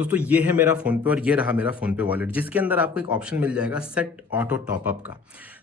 दोस्तों ये है मेरा फ़ोनपे और ये रहा मेरा फ़ोनपे वॉलेट, जिसके अंदर आपको एक ऑप्शन मिल जाएगा सेट ऑटो टॉपअप का।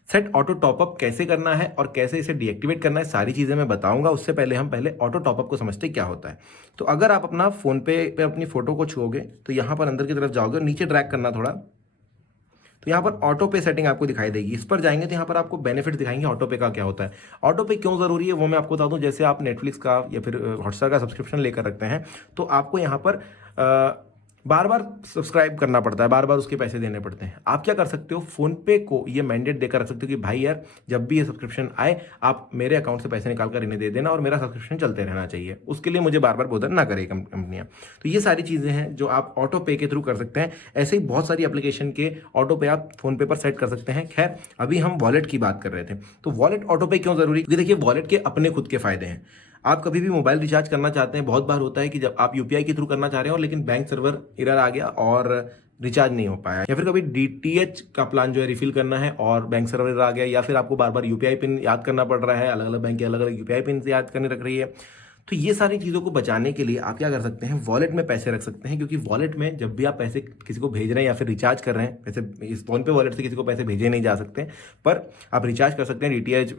सेट ऑटो टॉपअप कैसे करना है और कैसे इसे डीएक्टिवेट करना है, सारी चीज़ें मैं बताऊंगा। उससे पहले हम पहले ऑटो टॉपअप को समझते क्या होता है। तो अगर आप अपना फ़ोनपे पे अपनी फ़ोटो को छुओगे तो यहाँ पर अंदर की तरफ जाओगे और नीचे ड्रैग करना थोड़ा, तो यहाँ पर ऑटो पे सेटिंग आपको दिखाई देगी। इस पर जाएंगे तो यहाँ पर आपको बेनिफिट दिखाएंगे ऑटो पे का क्या होता है, ऑटो पे क्यों ज़रूरी है वो मैं आपको बता दूँ। जैसे आप नेटफ्लिक्स का या फिर हॉटस्टार का सब्सक्रिप्शन लेकर रखते हैं तो आपको यहाँ पर बार बार सब्सक्राइब करना पड़ता है, बार बार उसके पैसे देने पड़ते हैं। आप क्या कर सकते हो, फोन पे को ये मैंडेट देकर रख सकते हो कि भाई यार जब भी ये सब्सक्रिप्शन आए आप मेरे अकाउंट से पैसे निकाल कर इन्हें दे देना और मेरा सब्सक्रिप्शन चलते रहना चाहिए। उसके लिए मुझे बार बार बोधन ना करे कंपनियां। तो ये सारी चीज़ें हैं जो आप ऑटो पे के थ्रू कर सकते हैं। ऐसे ही बहुत सारी एप्लीकेशन के ऑटो पे आप फोन पे पर सेट कर सकते हैं। खैर अभी हम वॉलेट की बात कर रहे थे, तो वॉलेट ऑटो पे क्यों जरूरी, क्योंकि देखिए वॉलेट के अपने खुद के फायदे हैं। आप कभी भी मोबाइल रिचार्ज करना चाहते हैं, बहुत बार होता है कि जब आप यूपीआई के थ्रू करना चाह रहे हो लेकिन बैंक सर्वर एरर आ गया और रिचार्ज नहीं हो पाया, या फिर कभी डीटीएच का प्लान जो है रिफिल करना है और बैंक सर्वर एरर आ गया, या फिर आपको बार बार यूपीआई पिन याद करना पड़ रहा है, अलग अलग बैंक की अलग अलग यूपीआई पिन से याद करने रख रही है। तो ये सारी चीज़ों को बचाने के लिए आप क्या कर सकते हैं, वॉलेट में पैसे रख सकते हैं। क्योंकि वॉलेट में जब भी आप पैसे किसी को भेज रहे हैं या फिर रिचार्ज कर रहे हैं, वैसे इस फोन पे वॉलेट से किसी को पैसे भेजे नहीं जा सकते, पर आप रिचार्ज कर सकते हैं, डीटीएच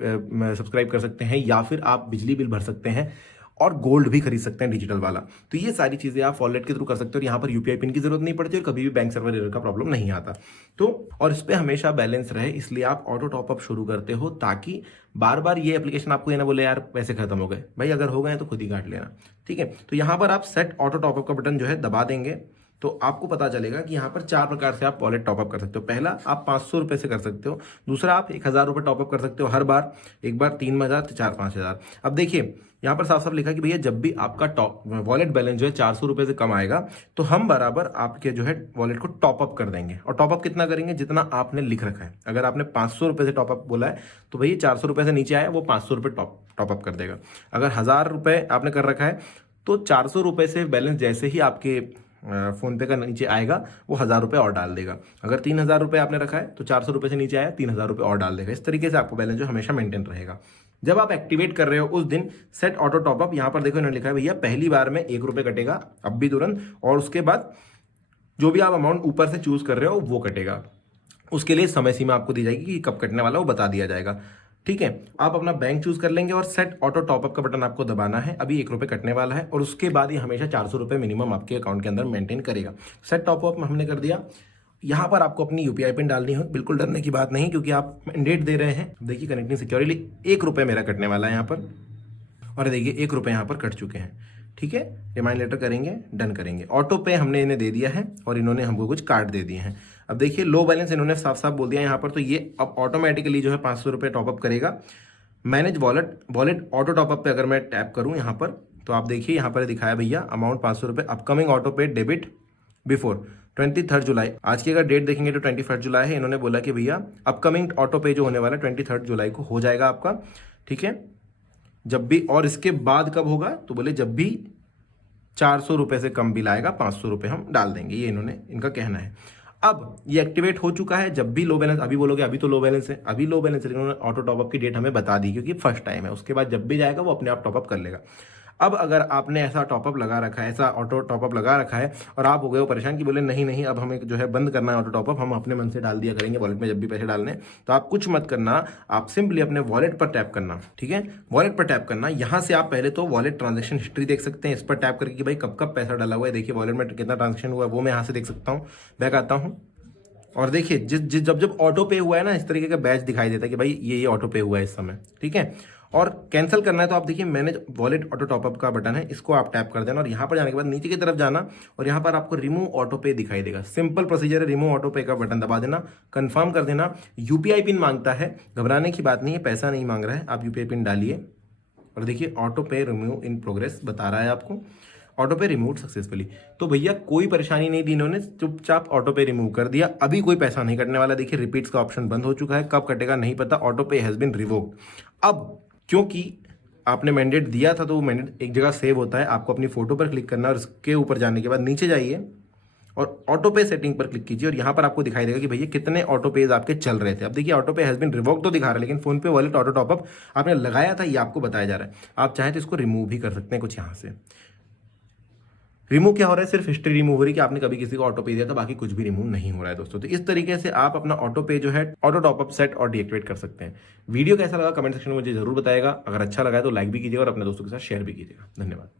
सब्सक्राइब कर सकते हैं, या फिर आप बिजली बिल भर सकते हैं और गोल्ड भी खरीद सकते हैं डिजिटल वाला। तो ये सारी चीज़ें आप वॉलेट के थ्रू कर सकते हो और यहाँ पर यूपीआई पिन की जरूरत नहीं पड़ती और कभी भी बैंक सर्वर एरर का प्रॉब्लम नहीं आता। तो और इस पर हमेशा बैलेंस रहे, इसलिए आप ऑटो टॉपअप शुरू करते हो ताकि बार बार ये एप्लीकेशन आपको ये ना बोले यार पैसे खत्म हो गए। भाई अगर हो गए तो खुद ही काट लेना, ठीक है। तो यहाँ पर आप सेट ऑटो टॉपअप का बटन जो है दबा देंगे तो आपको पता चलेगा कि यहाँ पर 4 प्रकार से आप वॉलेट टॉपअप कर सकते हो। पहला आप 500 रुपये से कर सकते हो, दूसरा आप 1000 रुपये टॉपअप कर सकते हो हर बार, एक बार 3000, 4-5000। अब देखिए यहाँ पर साफ साफ लिखा कि भैया जब भी आपका टॉप वॉलेट बैलेंस जो है 400 रुपये से कम आएगा तो हम बराबर आपके जो है वॉलेट को टॉपअप कर देंगे। और टॉपअप कितना करेंगे, जितना आपने लिख रखा है। अगर आपने 500 रुपये से टॉपअप बोला है तो भैया 400 रुपये से नीचे आया वो 500 रुपये टॉपअप कर देगा। अगर 1000 रुपये आपने कर रखा है तो 400 रुपये से बैलेंस जैसे ही आपके फोन पे का नीचे आएगा वो 1000 रुपये और डाल देगा। अगर 3000 रुपये आपने रखा है तो 400 रुपये से नीचे आया 3000 रुपये और डाल देगा। इस तरीके से आपको बैलेंस जो हमेशा मेंटेन रहेगा। जब आप एक्टिवेट कर रहे हो उस दिन सेट ऑटो टॉपअप, यहाँ पर देखो इन्होंने लिखा है भैया पहली बार में 1 रुपये कटेगा अब भी तुरंत, और उसके बाद जो भी आप अमाउंट ऊपर से चूज कर रहे हो वो कटेगा। उसके लिए समय सीमा आपको दी जाएगी कि कब कटने वाला वो बता दिया जाएगा, ठीक है। आप अपना बैंक चूज कर लेंगे और सेट ऑटो टॉपअप का बटन आपको दबाना है। अभी 1 रुपये कटने वाला है और उसके बाद ये हमेशा 400 रुपये मिनिमम आपके अकाउंट के अंदर मेंटेन करेगा। सेट टॉपअप हमने कर दिया। यहाँ पर आपको अपनी यूपीआई पिन डालनी हो, बिल्कुल डरने की बात नहीं क्योंकि आप मैंडेट दे रहे हैं। देखिए कनेक्टिंग सिक्योरिटी 1 रुपये मेरा कटने वाला है यहाँ पर, और देखिए 1 रुपये यहाँ पर कट चुके हैं, ठीक है। रिमाइंड लेटर करेंगे, डन करेंगे। ऑटो पे हमने इन्हें दे दिया है और इन्होंने हमको कुछ कार्ड दे दिए हैं। अब देखिए लो बैलेंस इन्होंने साफ साफ बोल दिया यहाँ पर, तो ये अब ऑटोमेटिकली जो है 500 रुपये टॉपअप करेगा। मैनेज वॉलेट ऑटो टॉपअप पे अगर मैं टैप करूँ यहाँ पर तो आप देखिए यहाँ पर दिखाया भैया अमाउंट 500 रुपये, अपकमिंग ऑटो पे डेबिट बिफोर 23 जुलाई। आज की अगर डेट देखेंगे तो 21 जुलाई है। इन्होंने बोला कि भैया अपकमिंग ऑटो पे जो होने वाला है 23 जुलाई को हो जाएगा आपका, ठीक है। जब भी, और इसके बाद कब होगा तो बोले जब भी 400 रुपये से कम बिल आएगा 500 रुपये हम डाल देंगे, ये इन्होंने इनका कहना है। अब ये एक्टिवेट हो चुका है। जब भी लो बैलेंस, अभी बोलोगे अभी तो लो बैलेंस है, अभी लो बैलेंस है, इन्होंने ऑटो टॉपअप की डेट हमें बता दी क्योंकि फर्स्ट टाइम है। उसके बाद जब भी जाएगा वो अपने आप टॉपअप कर लेगा। अब अगर आपने ऐसा टॉपअप लगा रखा है, ऐसा ऑटो टॉपअप लगा रखा है और आप हो गए हो परेशान कि बोले नहीं नहीं अब हमें जो है बंद करना है ऑटो टॉपअप, हम अपने मन से डाल दिया करेंगे वॉलेट में जब भी पैसे डालने, तो आप कुछ मत करना। आप सिंपली अपने वॉलेट पर टैप करना, ठीक है। वॉलेट पर टैप करना, यहाँ से आप पहले तो वॉलेट ट्रांजेक्शन हिस्ट्री देख सकते हैं। इस पर टैप करके कि भाई कब कब पैसा डाला हुआ है, देखिए वॉलेट में कितना ट्रांजेक्शन हुआ है वो मैं यहाँ से देख सकता हूँ। बैक आता हूँ और देखिए जब ऑटो पे हुआ है ना, इस तरीके का बैच दिखाई देता है कि भाई ये ऑटो पे हुआ है इस समय, ठीक है। और कैंसिल करना है तो आप देखिए मैनेज वॉलेट ऑटो टॉपअप का बटन है, इसको आप टैप कर देना और यहाँ पर जाने के बाद नीचे की तरफ जाना और यहाँ पर आपको रिमूव ऑटो पे दिखाई देगा। सिंपल प्रोसीजर है, रिमूव ऑटो पे का बटन दबा देना, कंफर्म कर देना। यूपीआई पिन मांगता है, घबराने की बात नहीं है, पैसा नहीं मांग रहा है, आप यूपीआई पिन डालिए और देखिए ऑटो पे रिमूव इन प्रोग्रेस बता रहा है आपको, ऑटो पे रिमूव सक्सेसफुली। तो भैया कोई परेशानी नहीं दी, इन्होंने चुपचाप ऑटो पे रिमूव कर दिया। अभी कोई पैसा नहीं कटने वाला। देखिए रिपीट्स का ऑप्शन बंद हो चुका है, कब कटेगा नहीं पता। ऑटो पे हैज बीन रिवोक्ड। अब क्योंकि आपने मैंडेट दिया था तो वो मैंडेट एक जगह सेव होता है, आपको अपनी फोटो पर क्लिक करना है और इसके ऊपर जाने के बाद नीचे जाइए और ऑटो पे सेटिंग पर क्लिक कीजिए और यहाँ पर आपको दिखाई देगा कि भैया कितने ऑटो पेज आपके चल रहे थे। अब देखिए ऑटो पे हैज बीन रिवोक्ड तो दिखा रहा है, लेकिन फोन पे वॉलेट ऑटो टॉपअप आपने लगाया था ये आपको बताया जा रहा है। आप चाहें तो इसको रिमूव भी कर सकते हैं कुछ यहाँ से। रिमूव क्या हो रहा है, सिर्फ हिस्ट्री रिमूव हो रही है कि आपने कभी किसी को ऑटो पे दिया था, बाकी कुछ भी रिमूव नहीं हो रहा है दोस्तों। तो इस तरीके से आप अपना ऑटो पे जो है ऑटो टॉपअप सेट और डीएक्टिवेट कर सकते हैं। वीडियो कैसा लगा कमेंट सेक्शन में मुझे जरूर बताएगा। अगर अच्छा लगा है तो लाइक भी कीजिएगा और अपने दोस्तों के साथ शेयर भी कीजिएगा। धन्यवाद।